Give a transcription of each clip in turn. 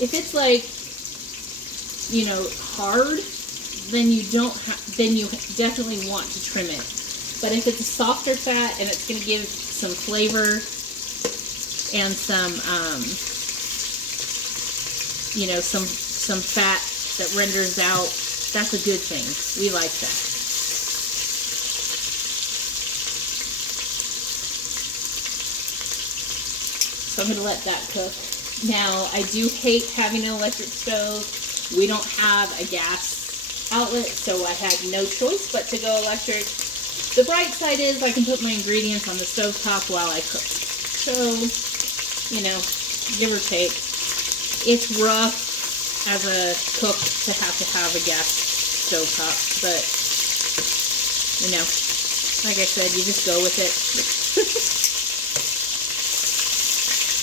If it's like, you know, hard, then you definitely want to trim it. But if it's a softer fat and it's going to give some flavor and some, you know, some fat that renders out, that's a good thing. We like that. So I'm going to let that cook. Now, I do hate having an electric stove. We don't have a gas outlet, so I had no choice but to go electric. The bright side is I can put my ingredients on the stovetop while I cook. So, you know, give or take. It's rough as a cook to have a gas stovetop, but, you know, like I said, you just go with it.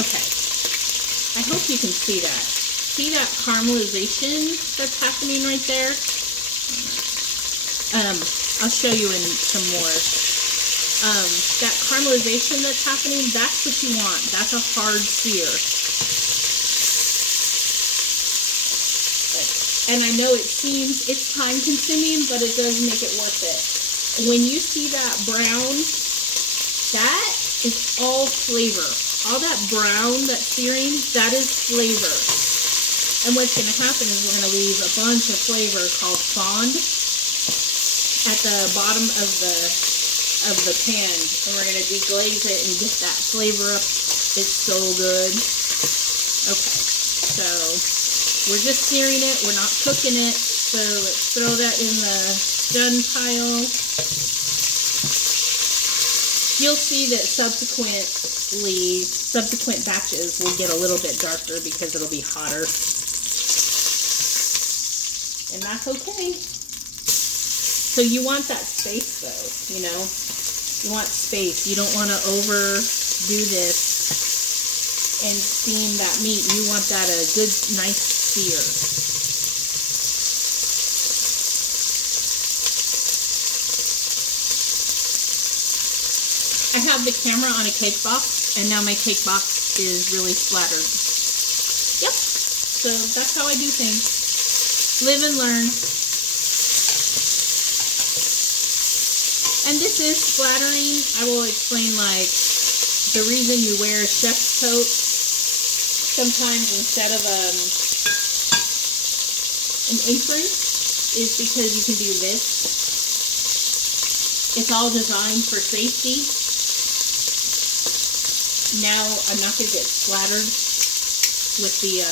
Okay. I hope you can see that. See that caramelization that's happening right there? I'll show you in some more. That caramelization that's happening, that's what you want. That's a hard sear. And I know it's time consuming, but it does make it worth it. When you see that brown, that is all flavor. All that brown, that searing, that is flavor. And what's going to happen is we're going to leave a bunch of flavor called fond at the bottom of the pan, and we're going to deglaze it and get that flavor up. It's so good. Okay, so we're just searing it. We're not cooking it. So let's throw that in the done pile. You'll see that subsequent batches will get a little bit darker because it'll be hotter. And that's okay. So you want that space though, you know? You want space. You don't want to overdo this and steam that meat. You want that a good, nice sear. I have the camera on a cake box, and now my cake box is really splattered. Yep. So that's how I do things. Live and learn. And this is splattering. I will explain, like, the reason you wear a chef's coat sometimes instead of an apron is because you can do this. It's all designed for safety. Now I'm not going to get splattered with the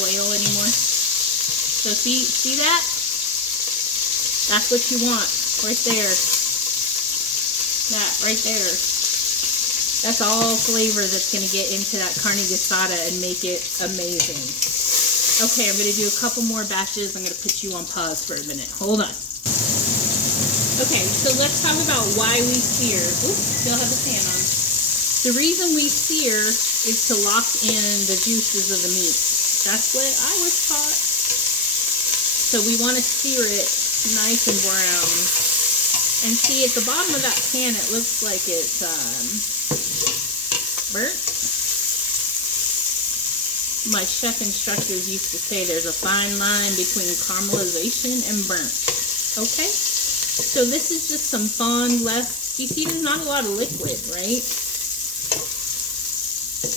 oil anymore. So see that? That's what you want. Right there. That right there. That's all flavor that's going to get into that carne guisada and make it amazing. Okay, I'm going to do a couple more batches. I'm going to put you on pause for a minute. Hold on. Okay, so let's talk about why we sear. Oops, still have the pan on. The reason we sear is to lock in the juices of the meat. That's what I was taught. So we want to sear it nice and brown. And see, at the bottom of that pan, it looks like it's burnt. My chef instructors used to say there's a fine line between caramelization and burnt. Okay? So this is just some fond left. You see, there's not a lot of liquid, right?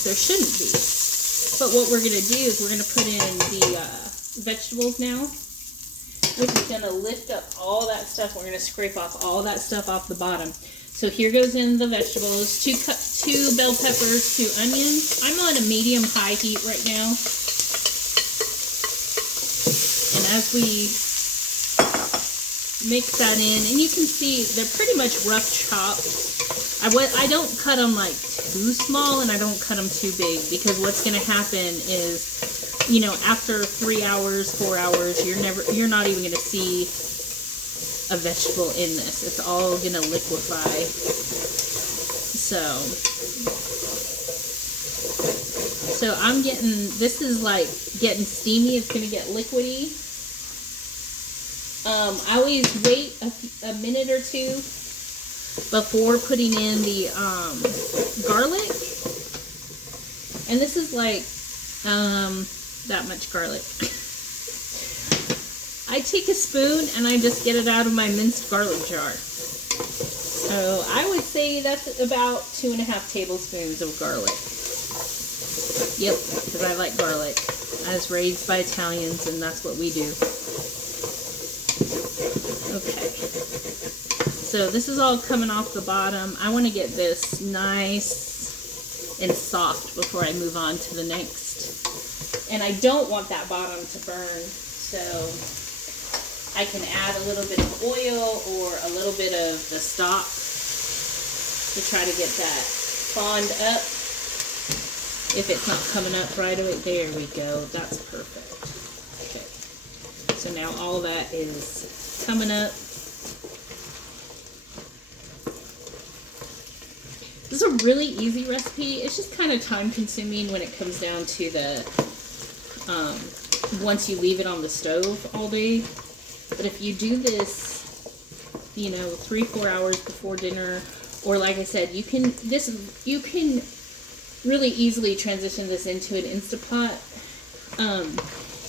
There shouldn't be. But what we're going to do is we're going to put in the vegetables now, which is going to lift up all that stuff. We're going to scrape off all that stuff off the bottom. So here goes in the vegetables. 2 bell peppers, 2 onions. I'm on a medium-high heat right now. And as we mix that in, and you can see they're pretty much rough chopped. I don't cut them like too small, and I don't cut them too big, because what's going to happen is, you know, after 3 hours, 4 hours, you're not even going to see a vegetable in this. It's all going to liquefy. So I'm getting, this is like getting steamy. It's going to get liquidy. I always wait a minute or two before putting in the garlic. And this is like That much garlic. I take a spoon and I just get it out of my minced garlic jar. So I would say that's about 2.5 tablespoons of garlic. Yep, because I like garlic. I was raised by Italians and that's what we do. Okay. So this is all coming off the bottom. I want to get this nice and soft before I move on to the next. And I don't want that bottom to burn, so I can add a little bit of oil or a little bit of the stock to try to get that fond up. If it's not coming up right away, there we go. That's perfect. Okay. So now all that is coming up. This is a really easy recipe. It's just kind of time consuming when it comes down to the, once you leave it on the stove all day. But if you do this, you know, 3-4 hours before dinner, or like I said, you can really easily transition this into an Instant Pot.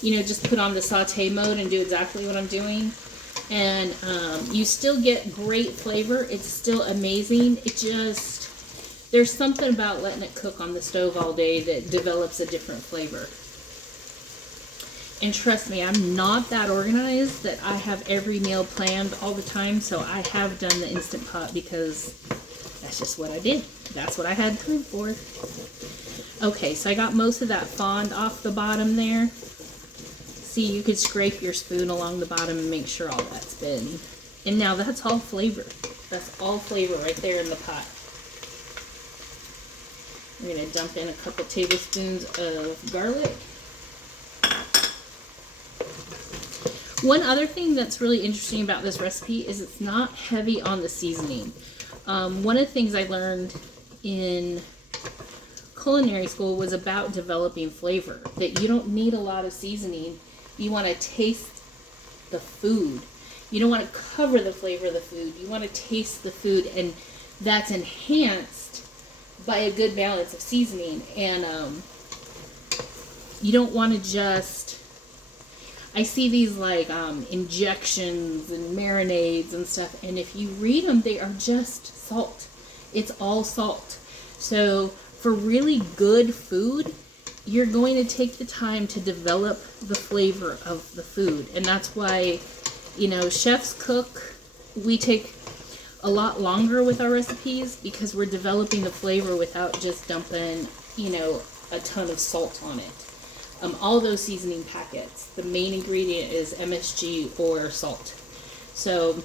You know, just put on the saute mode and do exactly what I'm doing. And you still get great flavor. It's still amazing. It just, there's something about letting it cook on the stove all day that develops a different flavor. And trust me, I'm not that organized that I have every meal planned all the time, so I have done the Instant Pot because that's just what I did. That's what I had time for. Okay, so I got most of that fond off the bottom there. See, you could scrape your spoon along the bottom and make sure all that's been. And now that's all flavor. That's all flavor right there in the pot. I'm going to dump in a couple tablespoons of garlic. One other thing that's really interesting about this recipe is it's not heavy on the seasoning. One of the things I learned in culinary school was about developing flavor, that you don't need a lot of seasoning. You want to taste the food. You don't want to cover the flavor of the food. You want to taste the food, and that's enhanced by a good balance of seasoning. And you don't want to just, I see these like injections and marinades and stuff, and if you read them, they are just salt. It's all salt. So for really good food, you're going to take the time to develop the flavor of the food. And that's why, you know, chefs cook, we take a lot longer with our recipes because we're developing the flavor without just dumping, you know, a ton of salt on it. All those seasoning packets, the main ingredient is MSG or salt. So,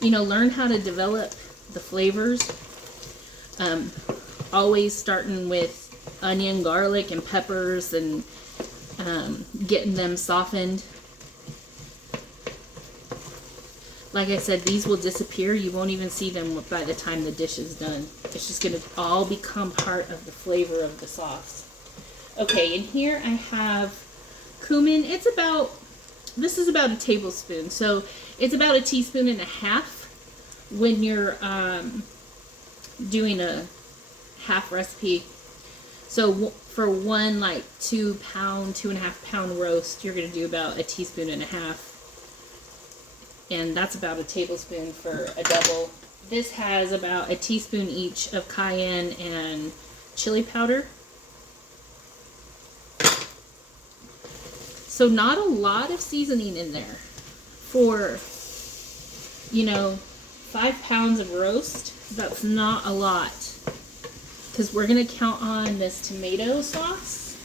you know, learn how to develop the flavors. Always starting with onion, garlic, and peppers, and getting them softened. Like I said, these will disappear. You won't even see them by the time the dish is done. It's just going to all become part of the flavor of the sauce. Okay, and here I have cumin. This is about a tablespoon. So it's about 1.5 teaspoons when you're doing a half recipe. So for one like 2.5 pound roast, you're going to do about 1.5 teaspoons. And that's about 1 tablespoon for a double. This has about 1 teaspoon each of cayenne and chili powder. So not a lot of seasoning in there for, you know, 5 pounds of roast. That's not a lot, because we're going to count on this tomato sauce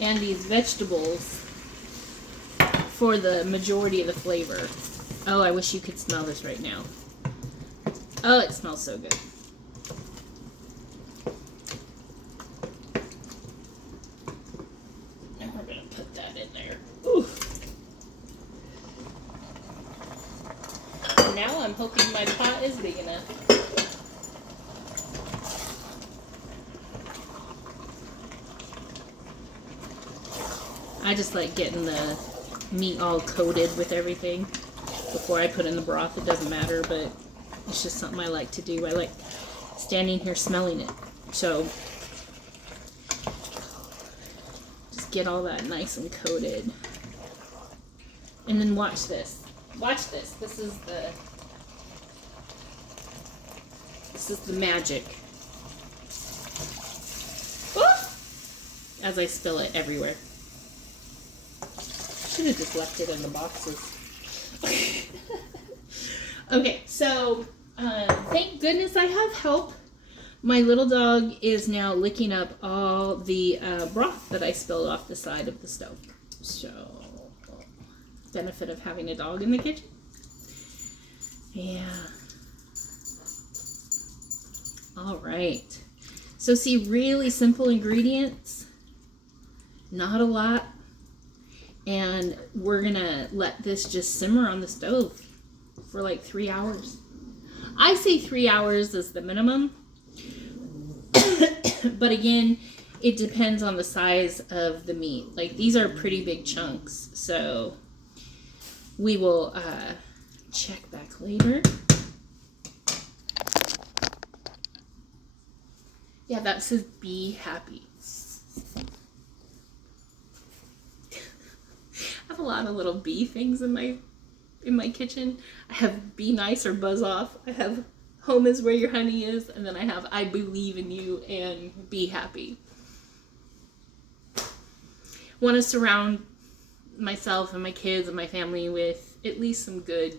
and these vegetables for the majority of the flavor. Oh, I wish you could smell this right now. Oh, it smells so good. And we're going to put that in there. Ooh. And now I'm hoping my pot is big enough. I just like getting the meat all coated with everything before I put in the broth. It doesn't matter, but it's just something I like to do. I like standing here smelling it. So just get all that nice and coated. And then watch this. Watch this. This is the magic. Oh! As I spill it everywhere. Should have just left it in the boxes. Okay, so thank goodness I have help. My little dog is now licking up all the broth that I spilled off the side of the stove. So, benefit of having a dog in the kitchen. Yeah. All right. So see, really simple ingredients. Not a lot. And we're gonna let this just simmer on the stove for like 3 hours. I say 3 hours is the minimum. But again, it depends on the size of the meat. Like, these are pretty big chunks, so we will check back later. Yeah, that says be happy. I have a lot of little bee things in my kitchen. I have be nice or buzz off. I have home is where your honey is, and then I have I believe in you and be happy. Want to surround myself and my kids and my family with at least some good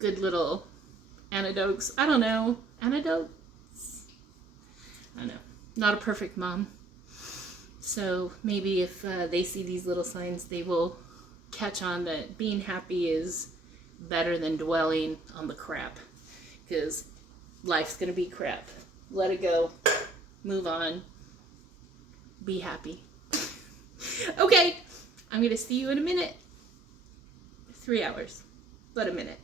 little antidotes. I don't know. Antidotes? I don't know. Not a perfect mom. So maybe if they see these little signs, they will catch on that being happy is better than dwelling on the crap. Because life's going to be crap. Let it go. Move on. Be happy. Okay. I'm going to see you in a minute. 3 hours. But a minute.